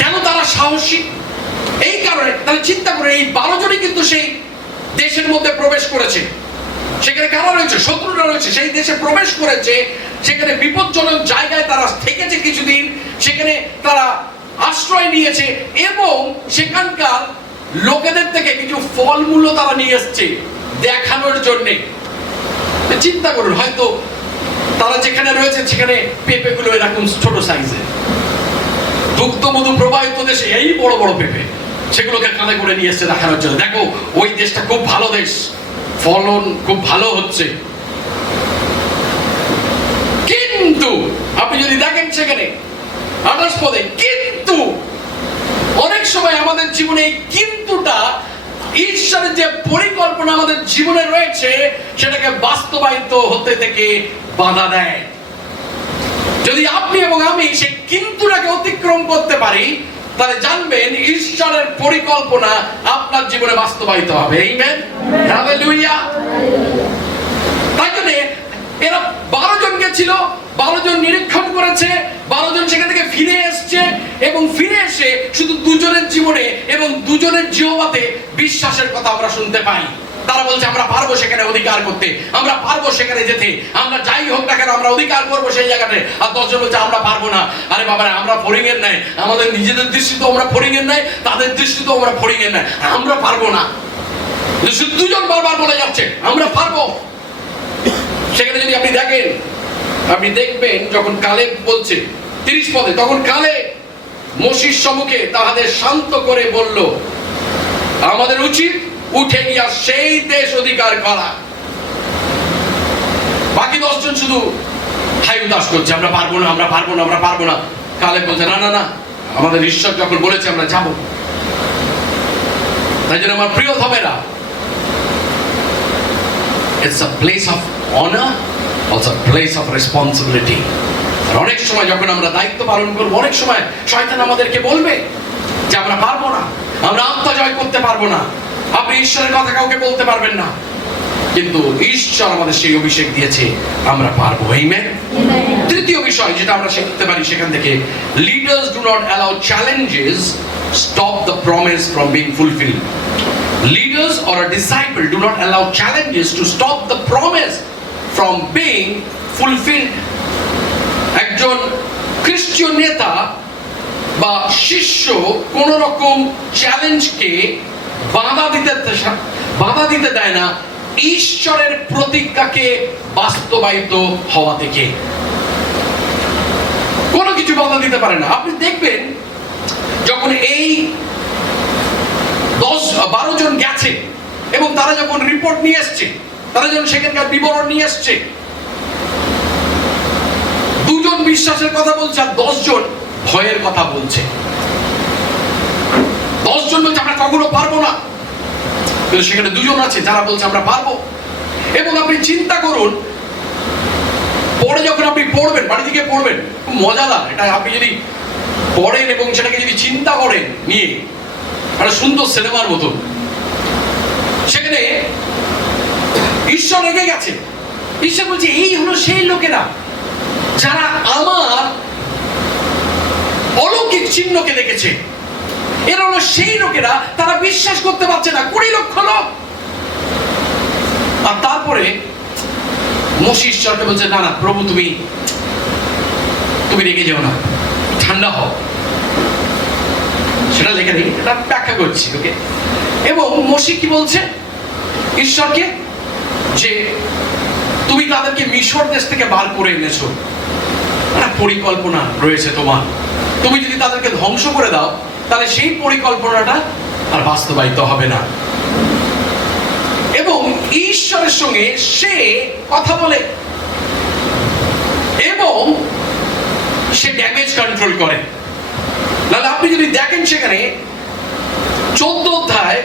কেন তারা সাহসী? এই কারণে, তাহলে চিন্তা করে এই 12 জনই কিন্তু সেই দেশের মধ্যে প্রবেশ করেছে। সেখানে কারা রয়েছে? শত্রুরা রয়েছে। সেই দেশে প্রবেশ করেছে, সেখানে বিপজ্জনক জায়গায় তারা থেকেছে কিছুদিন, সেখানে তারা আশ্রয় নিয়েছে এবং সেখানকার লোকেদের থেকে কিছু ফলমূল্য তারা নিয়ে এসছে দেখানোর জন্যে। চিন্তা করুন, হয়তো তারা যেখানে রয়েছে সেখানে পেঁপেগুলো এরকম ছোট সাইজের, দুগ্ধমধু প্রবাহিত দেশে এই বড় বড় পেঁপে, সেগুলোকে কাঁধে করে নিয়ে এসছে দেখানোর জন্য, দেখো ওই দেশটা খুব ভালো দেশ, ফলন খুব ভালো হচ্ছে। কিন্তু আপনি যদি দেখেন সেখানে 28 পদে, কিন্তু অনেক সময় আমাদের জীবনে কিন্তুটা ঈশ্বরের যে পরিকল্পনা আমাদের জীবনে রয়েছে সেটাকে বাস্তবায়িত হতে থেকে বাধা দেয়। যদি আপনি এবং আমি সেই কিন্তুটাকে অতিক্রম করতে পারি, তাহলে জানবেন ঈশ্বরের পরিকল্পনা আপনার জীবনে বাস্তবায়িত হবে। Amen, hallelujah. তাই জন্য এরা 12 জন গেছিল, 12 জন নিরীক্ষণ করেছে, 12 জন সেখান থেকে ফিরে এসছে এবং ফিরে এসে শুধু 2 জনের জীবনে এবং 2 জনের জিহ্বাতে বিশ্বাসের কথা আমরা শুনতে পাই। তারা বলছে আমরা পারবো সেখানে অধিকার করতে, আমরা পারবো সেখানে যেতে, আমরা যাই হোক না কেন আমরা অধিকার করবো সেই জায়গাতে। আর 10 জন বলছে আমরা পারবো না। আরে বাবা, আমরা ফড়িং এর নাই, আমাদের নিজেদের দৃষ্টিতে আমরা ফড়িং এর নাই, তাদের দৃষ্টিতে আমরা ফড়িং এর নাই, আমরা পারবো না। শুধু 2 জন বারবার বলে যাচ্ছে আমরা পারবো। সেখানে যদি আপনি দেখেন, আপনি দেখবেন যখন কালেব বলছে 30 পদে, তখন কালেব মোশির সম্মুখে তাহাদের শান্ত করে বলল, আমাদের উচিত উঠে গিয়া সেই দেশ অধিকার করা। বাকি 10 জন শুধু হাই উদাস করছে, আমরা পারবো না, আমরা পারবো না, আমরা পারবো না। কালেব বলছে না না না, আমাদের ঈশ্বর যখন বলেছে আমরা যাব। তাই জন্য আমার প্রিয় ধমেরা, it's a place of honor, also a place of responsibility. আর অনেক সময় যখন আমরা দায়িত্ব পালন করবো, অনেক সময় শয়তান আমাদেরকে বলবে যে আমরা পারবো না, আমরা আত্মা জয় করতে পারবো না। আপনি ঈশ্বরের কথা কাউকে বলতে পারবেন না, কিন্তু ঈশ্বর আমাদের সেই অভিষেক দিয়েছে, আমরা পারবো। আমেন। তৃতীয় বিষয় যেটা আমরা শিখতে পারি সেখান থেকে, leaders do not allow challenges stop the promise from being fulfilled. Leaders or a disciple do not allow challenges to stop the promise from being fulfilled. একজন খ্রিস্টীয় নেতা বা শিষ্য কোন রকম চ্যালেঞ্জকে বাধা দিতে দেয় না ঈশ্বরের প্রতিজ্ঞাকে বাস্তবায়িত হওয়া থেকে। কোনো কিছু বাধা দিতে পারে না। আপনি দেখবেন যখন এই 12 জন গেছে এবং তারা যখন রিপোর্ট নিয়ে এসছে, তারা যখন সেখানকার বিবরণ নিয়ে এসছে, 2 জন বিশ্বাসের কথা বলছে আর 10 জন ভয়ের কথা বলছে। 10 জন বলছে আমরা কখনো পারবো না, কিন্তু সেখানে 2 জন আছে যারা বলছে আমরা পারবো। এবং আপনি চিন্তা করুন, পরে যখন আপনি পড়বেন, বাড়ি থেকে পড়বেন, খুব মজাদার এটা। আপনি যদি পড়েন এবং সেটাকে যদি চিন্তা করেন নিয়ে, একটা সুন্দর সিনেমার মতো। সেখানে ঈশ্বর রেগে গেছে। ঈশ্বর বলছে এই হলো সেই লোকেরা যারা আমার অলৌকিক চিহ্নকে দেখেছে। এরা হলো সেই লোকেরা, তারা বিশ্বাস করতে পারছে না। 20 লক্ষ লোক। আর তারপরে মোশে ঈশ্বরকে বলছে না না প্রভু, তুমি রেগে যেও না, ঠান্ডা হও। সেটা লেখা নেই, এটা ব্যাখ্যা করছি, ওকে। এবং মোশে কি বলছে ঈশ্বরকে, যে তুমি তাদেরকে মিশর দেশ থেকে বার করে এনেছো, একটা পরিকল্পনা রয়েছে তোমার। তুমি যদি তাদেরকে ধ্বংস করে দাও, তাহলে সেই পরিকল্পনাটা আর বাস্তবায়িত হবে না। এবং ঈশ্বরের সঙ্গে সে কথা বলে এবং সে ড্যামেজ কন্ট্রোল করে। তাহলে আপনি যদি দেখেন সেখানে 14 অধ্যায়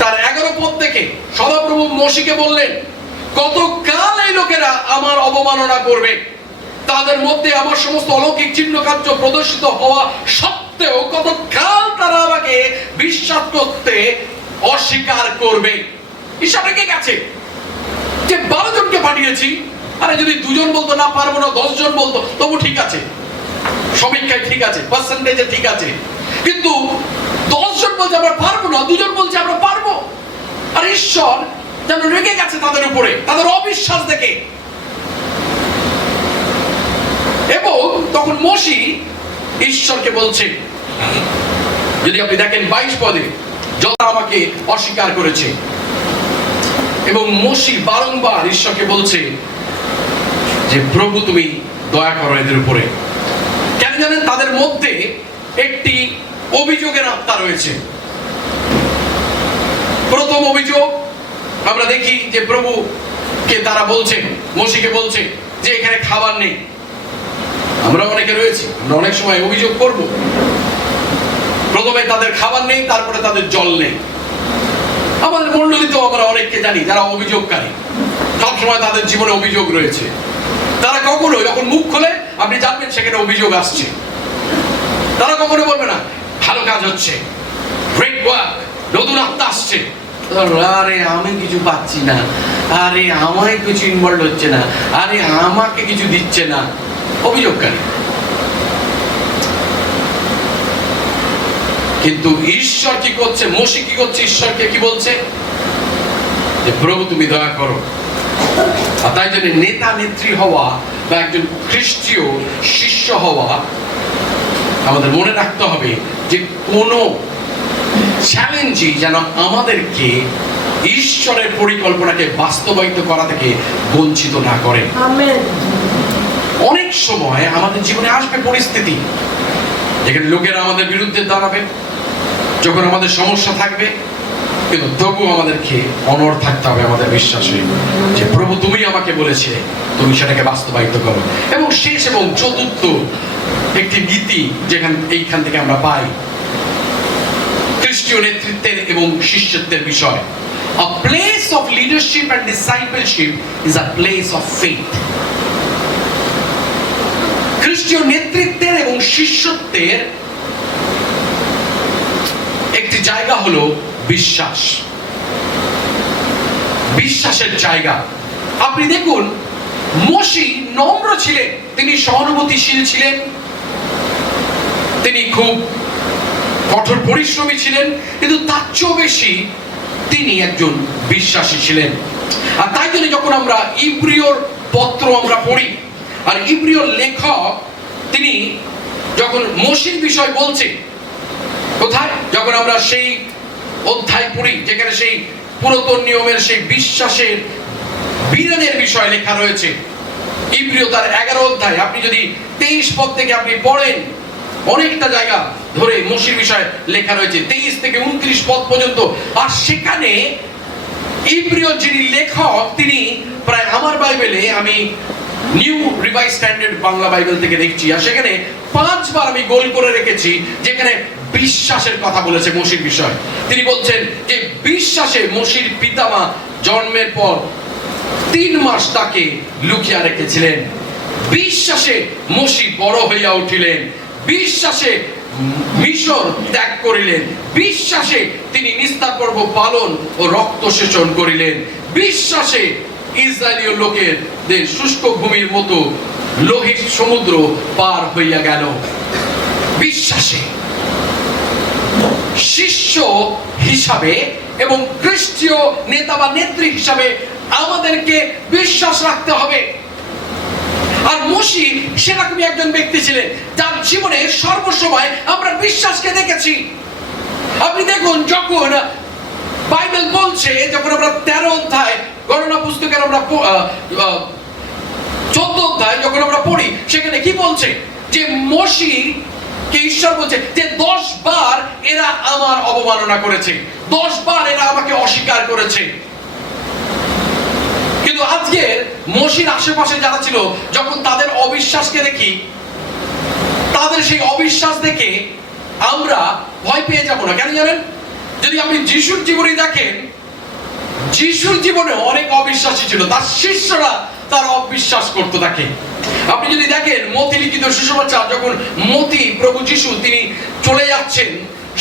তার 11 পদ থেকে সদাপ্রভু মোশেকে বললেন, কতকাল এই লোকেরা আমার অবমাননা করবে, তাদের মধ্যে আমার সমস্ত অলৌকিক চিহ্ন কার্য প্রদর্শিত হওয়া সত্ত্বেও কতকাল তারা আমাকে বিশ্বাস করতে অস্বীকার করবে। ঈশ্বর রেগে গেছে। যে 12 জনকে পাঠিয়েছি, আরে যদি 2 জন বলতো না পারবো না, 10 জন বলতো তবু ঠিক আছে, সমীক্ষায় ঠিক আছে, পার্সেন্টেজে ঠিক আছে, কিন্তু 10 জন বলছে আমরা পারবো না, 2 জন বলছে আমরা পারবো। আর ঈশ্বর যেন রেগে গেছে তাদের উপরে, তাদের অবিশ্বাস দেখে। এবং তখন মোশি ঈশ্বরকে বলছে, যদি আপনি দেখেন 22 পদে, যত আমাকে অস্বীকার করেছে। এবং মোশি বারংবার ঈশ্বরকে বলছে যে প্রভু তুমি দয়া করো এদের উপরে। কেন জানেন? তাদের মধ্যে একটি অভিযোগের আত্মা রয়েছে। প্রথম অভিযোগ আমরা দেখি যে প্রভুকে তারা বলছে, মোশিকে বলছে যে এখানে খাবার নেই। আমরা অনেকে রয়েছি, আমরা অনেক সময় অভিযোগ করব। প্রথমে তাদের খাবার নেই, তারপরে তাদের জল নেই। আমাদের মণ্ডলীতেও আমরা অনেককে জানি যারা অভিযোগকারী, সবসময় তাদের জীবনে অভিযোগ রয়েছে। তারা কখনো যখন মুখ খোলে আপনি জানবেন সেখানে অভিযোগ আসছে। তারা কখনো বলবে না ভালো কাজ হচ্ছে, গ্রেট ওয়ার্ক, নতুন আত্মা আসছে, আরে আমি কিছু পাচ্ছি না, আরে আমায় কিছু ইনভলভ হচ্ছে না, আরে আমাকে কিছু দিচ্ছে না। অভিযোগকারী। কিন্তু ঈশ্বর কি করছে? মোশি কি করছে? ঈশ্বরকে কি বলছে? যে প্রভু তুমি দয়া করো। আর তাই জন্য নেতা নেত্রী হওয়া বা একজন খ্রিস্টীয় শিষ্য হওয়া, আমাদের মনে রাখতে হবে যে কোনো চ্যালেঞ্জই যেন আমাদেরকে ঈশ্বরের পরিকল্পনাকে বাস্তবায়িত করা থেকে বঞ্চিত না করে। আমেন। অনেক সময় আমাদের জীবনে আসবে পরিস্থিতি যেখানে লোকেরা আমাদের বিরুদ্ধে দাঁড়াবে, যখন আমাদের সমস্যা থাকবে, কিন্তু তবু আমাদেরকে অনড় থাকতে হবে আমাদের বিশ্বাসে যে প্রভু তুমি আমাকে বলেছিলে, তুমি সেটাকে বাস্তবায়িত করো। এবং শেষ এবং চতুর্থ একটি নীতি যেখান এইখান থেকে আমরা পাই, খ্রিস্টীয় নেতৃত্বের এবং শিষ্যত্বের বিষয়। A place of leadership and discipleship is a place of faith. খ্রিস্টীয় নেতৃত্বের এবং শিষ্যত্বের একটি জায়গা হলো বিশ্বাস, বিশ্বাসের জায়গা। আপনি দেখুন মোশি নম্র ছিলেন, তিনি সহানুভূতিশীল ছিলেন, তিনি খুব কঠোর পরিশ্রমী ছিলেন, কিন্তু তার চেয়েও বেশি তিনি একজন বিশ্বাসী ছিলেন। আর তাই জন্য যখন আমরা ইব্রিয়র পত্র আমরা পড়ি, আর ইব্রিয়র লেখক তিনি যখন মোশির বিষয় বলছে, কোথায়? যখন আমরা সেই অধ্যায় পড়ি যেখানে সেই পুরাতন নিয়মের সেই বিশ্বাসের বীরদের বিষয় লেখা রয়েছে, ইব্রিয় তার 11 অধ্যায়, আপনি যদি 23 পদ থেকে আপনি পড়েন, অনেকটা জায়গা ধরে মোশির বিষয় লেখা রয়েছে 23 থেকে 29 পদ পর্যন্ত। আর সেখানে ইব্রিয় যিনি লেখক, তিনি প্রায় আমার বাইবেলে, আমি new revise standard Bangla Bible থেকে দেখছি, আর সেখানে 5 বার আমি গোল করে রেখেছি যেখানে বিশ্বাসের কথা বলেছে মোশির বিষয়। তিনি বলছেন যে বিশ্বাসে মোশির পিতামা জন্মের পর 3 মাস তাকে লুকিয়ে রেখেছিলেন, বিশ্বাসে মোশি বড় হইয়া উঠিলেন, বিশ্বাসে মিশর ত্যাগ করিলেন, বিশ্বাসে তিনি নিস্তার পর্ব পালন ও রক্ত সেচন করিলেন, বিশ্বাসে ইসরায়েলীয় লোকেদের শুষ্ক ভূমির মতো লোহিত সমুদ্র পার হইয়া গেল। বিশ্বাসে শিষ্য হিসাবে এবং খ্রিস্টীয় নেতা বা নেত্রী হিসাবে আমাদেরকে বিশ্বাস রাখতে হবে। আর মোশি সেরকমই একজন ব্যক্তি ছিলেন যার জীবনে সর্বসময় আমরা বিশ্বাসকে দেখেছি। আপনি দেখুন যখন বাইবেল বলছে, যখন আমরা 13 অধ্যায় গণনা পুস্তকের আমরা 14 অধ্যায় যখন আমরা পড়ি, সেখানে কি বলছে? যে মোশি কে ঈশ্বর বলছে যে 10 বার এরা আমার অবমাননা করেছে, 10 বার এরা আমাকে অস্বীকার করেছে। কিন্তু আজকে মোশির আশেপাশে যারা ছিল, যখন তাদের অবিশ্বাসকে দেখি, তাদের সেই অবিশ্বাস দেখে আমরা ভয় পেয়ে যাব না। কেন জানেন? যদি আপনি যিশুর জীবনী দেখেন, যিশুর জীবনে অনেক অবিশ্বাসী ছিল, তার শিষ্যরা তার অবিশ্বাস করতে থাকে। আপনি যদি দেখেন মতি লিখিত সুসমাচার, যখন মতি প্রভু যিশু তিনি চলে যাচ্ছেন,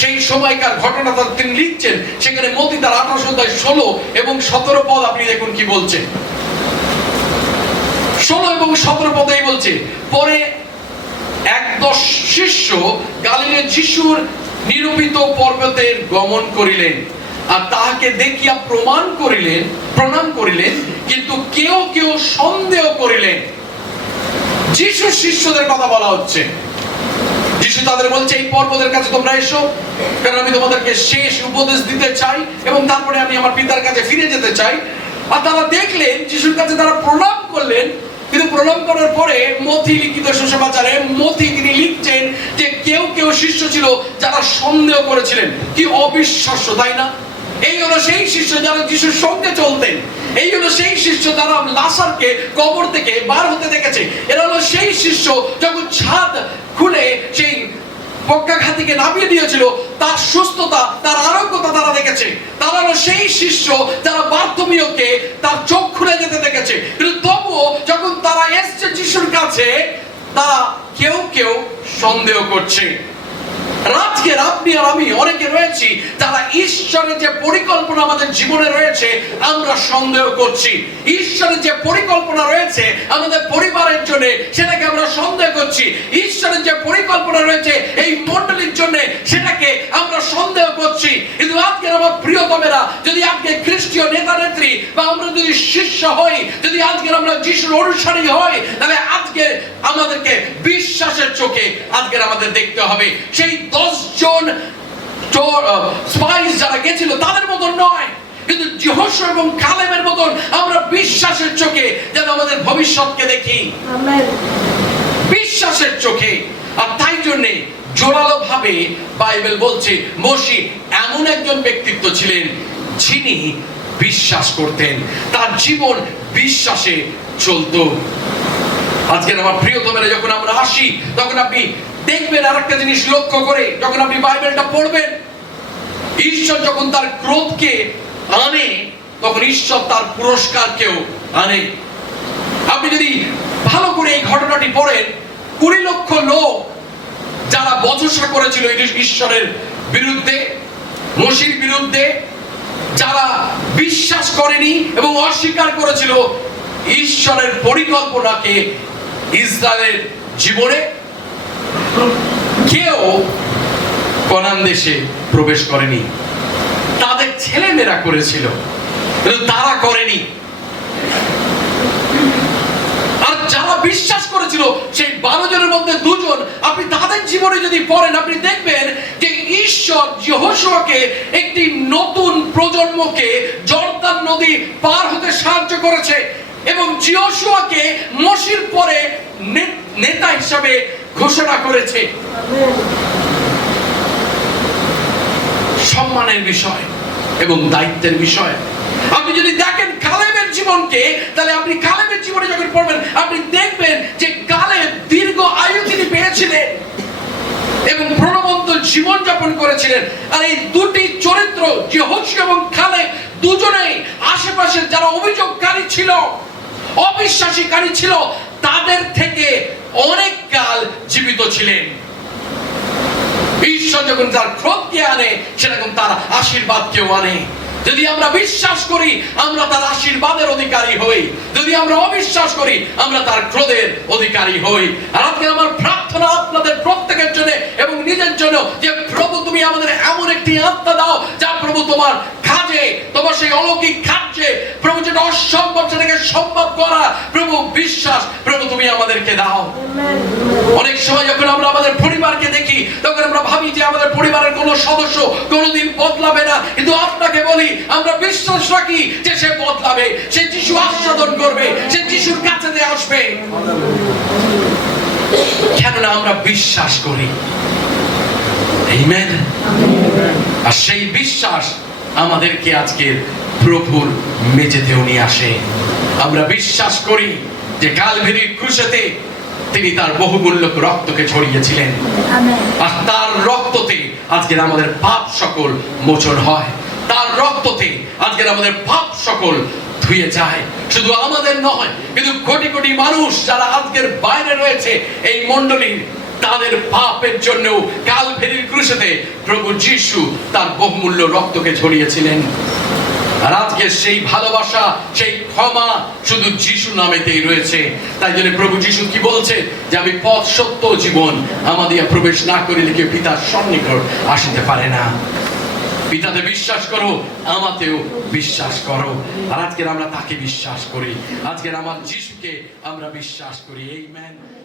সেই সময়কার ঘটনা তিনি লিখছেন, সেখানে মতি তার 18 অধ্যায় 16 এবং 17 পদ আপনি দেখুন কি বলছে। 16 এবং 17 পদে বলছে, পরে এক 10 শিষ্য গালিলে যিশুর নিরূপিত পর্বতে গমন করিলেন, আর তাহাকে দেখিয়া প্রণাম করিলেন, কিন্তু কেউ কেউ সন্দেহ করিলেন। যিশুর শিষ্যদের কথা বলা হচ্ছে। যিশু তাদের বলছে, এই পর্বতের কাছে তোমরা এসো, কারণ আমি তোমাদেরকে শেষ উপদেশ দিতে চাই এবং তারপরে আমি আমার পিতার কাছে ফিরে যেতে চাই। আর তারা দেখলেন যিশুর কাছে তারা প্রণাম করলেন, কিন্তু প্রণাম করার পরে মথি লিখিত সুসমাচারে মথি তিনি লিখছেন যে কেউ কেউ শিষ্য ছিল যারা সন্দেহ করেছিলেন। কি অবিশ্বাস্য, তাই না? এই হলো সেই শিষ্য যারা যিশুর সঙ্গে চলতেন। এই হলো সেই শিষ্য যারা লাসারকে কবর থেকে বার হতে দেখেছে। এরা হলো সেই শিষ্য যখন ছাদ খুলে সেই পক্ষাঘাতীকে নামিয়ে দিয়েছিল, তার সুস্থতা, তার আরোগ্যতা তারা দেখেছে। তারা হলো সেই শিষ্য যারা বার্থমিওকে তার চোখ খুলে যেতে দেখেছে। কিন্তু তবুও যখন তারা এসছে যিশুর কাছে, তারা কেউ কেউ সন্দেহ করছে। আজকে আপনি আর আমি অনেকে রয়েছি যারা ঈশ্বরের যে পরিকল্পনা আমাদের জীবনে রয়েছে আমরা সন্দেহ করছি। ঈশ্বরের যে পরিকল্পনা রয়েছে আমাদের পরিবারের জন্য সেটাকে আমরা সন্দেহ করছি। ঈশ্বরের যে পরিকল্পনা রয়েছে এই মণ্ডলীর জন্য সেটাকে আমরা সন্দেহ করছি। কিন্তু আজকে আমার প্রিয়তমেরা, যদি আজকে খ্রিস্টীয় নেতা নেত্রী বা আমরা যদি শিষ্য হই, যদি আজকে আমরা যিশুর অনুসারী হই, তাহলে আজকে আমাদেরকে বিশ্বাসের চোখে আজকে আমাদের দেখতে হবে। সেই 10 জন স্পাইস যারা গেছিল তাদের মতন নয়, কিন্তু যহোশু এবং কালেবের মতন আমরা বিশ্বাসের চোখে যেন আমাদের ভবিষ্যৎকে দেখি, বিশ্বাসের চোখে। আর তাই জন্যে জোরালো ভাবে বাইবেল বলছে মোশে এমন একজন ব্যক্তিত্ব ছিলেন যিনি বিশ্বাস করতেন, তার জীবন বিশ্বাসে চলতো। আজকে আমার প্রিয়তমেরা, যখন আমরা আসি তখন আপনি দেখবেন আরেকটা জিনিস লক্ষ্য করে, যখন আপনি বাইবেলটা পড়বেন, ঈশ্বর যখন তার ক্রোধকে আনে তখন ঈশ্বর তার পুরস্কারকেও আনে। আপনি যদি ভালো করে এই ঘটনাটি পড়েন, 20 লক্ষ লোক যারা বচসা করেছিল ঈশ্বরের বিরুদ্ধে, মোশির বিরুদ্ধে, যারা বিশ্বাস করেনি এবং অস্বীকার করেছিল ঈশ্বরের পরিকল্পনাকে ইসরায়েলের জীবনে, কেউ কনান দেশে প্রবেশ করেনি। তাদের ছেলেমেয়েরা করেছিল, কিন্তু তারা করেনি। আর যারা বিশ্বাস করেছিল সেই 12 জনের মধ্যে 2 জন, আপনি তাদের জীবনে যদি পড়েন আপনি দেখবেন যে ঈশ্বর যহোশুয়াকে একটি নতুন প্রজন্মকে জর্দান নদী পার হতে সাহায্য করেছে এবং যহোশুয়াকে মোশির পরে নেতা হিসাবে ঘোষণা করেছে। সম্মানের বিষয় এবং দায়িত্বের বিষয়। আপনি যদি দেখেন কালেবের জীবনকে, তাহলে আপনি কালেবের জীবনে যখন পড়বেন আপনি দেখবেন যে কালেব দীর্ঘ আয়ু তিনি পেয়েছিলেন এবং প্রাণবন্ত জীবন যাপন করেছিলেন। আর এই দুটি চরিত্র যহোশু এবং কালেব দুজনেই আশেপাশে যারা অভিযোগকারী ছিল, অবিশ্বাসীকারী ছিল, তাদের থেকে অনেক কাল জীবিত ছিলেন। ঈশ্বর যখন তার ক্রোধকে আনে সেরকম তার আশীর্বাদকেও আনে। যদি আমরা বিশ্বাস করি আমরা তার আশীর্বাদের অধিকারী হই, যদি আমরা অবিশ্বাস করি আমরা তার ক্রোধের অধিকারী হই। আর আজকে আমার প্রার্থনা আপনাদের প্রত্যেকের জন্য এবং নিজের জন্য যে প্রভু তুমি আমাদের এমন একটি আত্মা দাও যা প্রভু তোমার কাজে, তোমার সেই অলৌকিক কার্যে প্রভু যেটা অসম্ভব সেটাকে সম্ভব করা প্রভু বিশ্বাস প্রভু তুমি আমাদেরকে দাও। অনেক সময় যখন আমরা আমাদের পরিবারকে দেখি তখন আমরা ভাবি যে আমাদের পরিবারের কোনো সদস্য কোনোদিন বদলাবে না, কিন্তু আপনাকে বলি আমরা বিশ্বাস রাখি যে সে বদলাবে, সে যিশু আস্বাদন করবে, সে যিশুর কাছে আসবে, কেননা আমরা বিশ্বাস করি। আমেন। আর সেই বিশ্বাস আমাদেরকে আজকের প্রভুর মেঝেতেও নিয়ে আসে। আমরা বিশ্বাস করি যে কালভারির ক্রুশেতে তিনি তার বহুমূল্য রক্তকে ছড়িয়েছিলেন, আর তার রক্ততে আজকের আমাদের পাপ সকল মোচন হয়, তার রক্ততে আজকের আমাদের পাপ সকল ধুয়ে যায়। শুধু আমাদের নয়, কিন্তু কোটি কোটি মানুষ যারা আজকের বাইরে রয়েছে এই মণ্ডলীর, তাদের পাপের জন্য কালভারির ক্রুশেতে প্রভু যিশু তার বহুমূল্য রক্তকে ঝরিয়েছিলেন। আর আজকে সেই ভালোবাসা, সেই ক্ষমা শুধু যিশু নামেতেই রয়েছে। তাই জন্য প্রভু যিশু কি বলছে, যে আমি পথ সত্য জীবন, আমাদের প্রবেশ না করিলে কেউ পিতার সন্নিকট আসিতে পারে না। পিতাতে বিশ্বাস করো, আমাতেও বিশ্বাস করো। আর আজকের আমরা তাকে বিশ্বাস করি, আজকের আমার যিশুকে আমরা বিশ্বাস করি। আমেন।